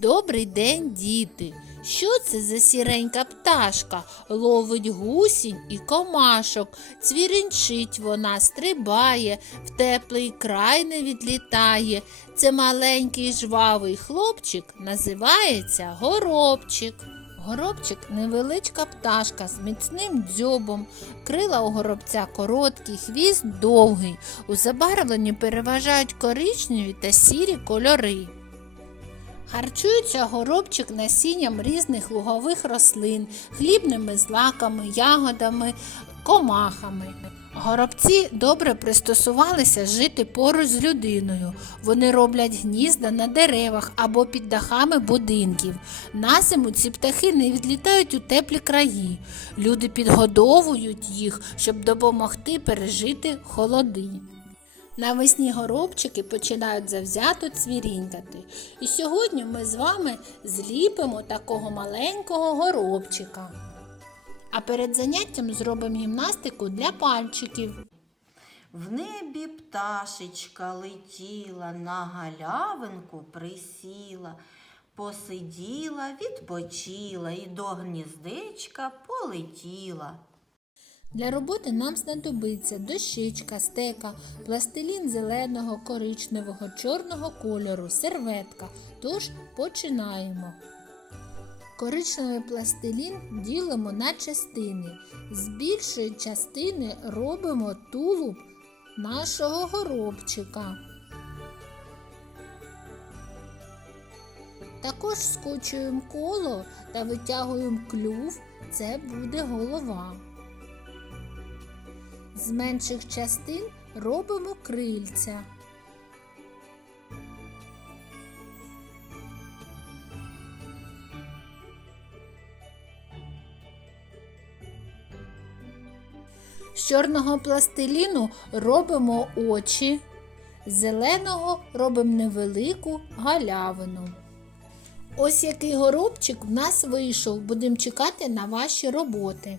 Добрий день, діти! Що це за сіренька пташка? Ловить гусінь і комашок, цвірінчить вона, стрибає, в теплий край не відлітає. Це маленький жвавий хлопчик, називається горобчик. Горобчик невеличка пташка з міцним дзьобом. Крила у горобця короткі, хвіст довгий. У забарвленні переважають коричневі та сірі кольори. Харчується горобчик насінням різних лугових рослин, хлібними злаками, ягодами, комахами. Горобці добре пристосувалися жити поруч з людиною. Вони роблять гнізда на деревах або під дахами будинків. На зиму ці птахи не відлітають у теплі краї. Люди підгодовують їх, щоб допомогти пережити холоди. Навесні горобчики починають завзято цвірінькати. І сьогодні ми з вами зліпимо такого маленького горобчика. А перед заняттям зробимо гімнастику для пальчиків. В небі пташечка летіла, на галявинку присіла, посиділа, відпочила і до гніздечка полетіла. Для роботи нам знадобиться дощечка, стека, пластилін зеленого, коричневого, чорного кольору, серветка. Тож починаємо. Коричневий пластилін ділимо на частини. З більшої частини робимо тулуб нашого горобчика. Також скочуємо коло та витягуємо клюв. Це буде голова. З менших частин робимо крильця. З чорного пластиліну робимо очі, з зеленого робимо невелику галявину. Ось який горобчик в нас вийшов. Будемо чекати на ваші роботи.